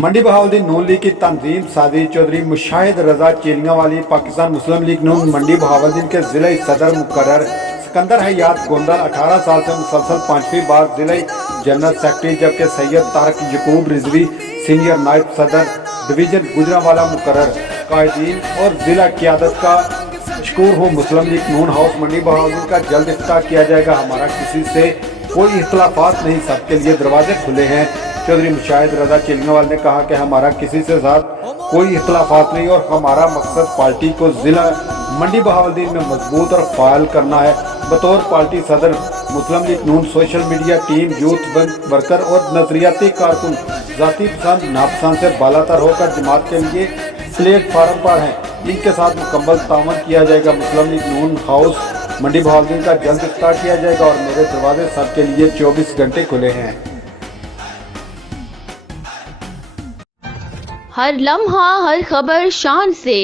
मंडी बहाउद्दीन नून league की तंजीम सादी चौधरी मुशाहिद रजा चेलियांवाली पाकिस्तान मुस्लिम लीग नून मंडी बहाउद्दीन के जिले सदर मुकर्रर सिकंदर हयात गोंदल 18 साल से मुसलसल 5वीं बार जिले जनरल सेक्रेटरी, जबकि सैयद तारक यकूब रिजवी सीनियर नायब सदर डिवीजन गुजरांवाला मुकर्रर। कायदीन और जिला क़यादत का मशकूर हूँ। मुस्लिम लीग नून हाउस मंडी बहाउद्दीन का जल्द इफ्ताह किया जाएगा। हमारा किसी से कोई इख्तलाफात नहीं, सबके लिए दरवाजे खुले हैं। चौधरी मुशाहिद रजा चेलियांवाल ने कहा कि हमारा किसी से साथ कोई इख्तलाफात नहीं और हमारा मकसद पार्टी को जिला मंडी बहाउद्दीन में मजबूत और फायल करना है। बतौर पार्टी सदर Muslim League Noon social media team, youth worker और नजरियाती कारकुन जाती पसंद नापसंद से बालातर होकर जमात के लिए प्लेटफार्म पर हैं। इनके साथ मुकम्मल तावन किया जाएगा। मुस्लिम लीग नून हाउस मंडी बहाउद्दीन का जल्द इफ्ताह किया जाएगा और मेरे दरवाजे सबके लिए 24 घंटे खुले हैं। हर लम्हा हर खबर शान से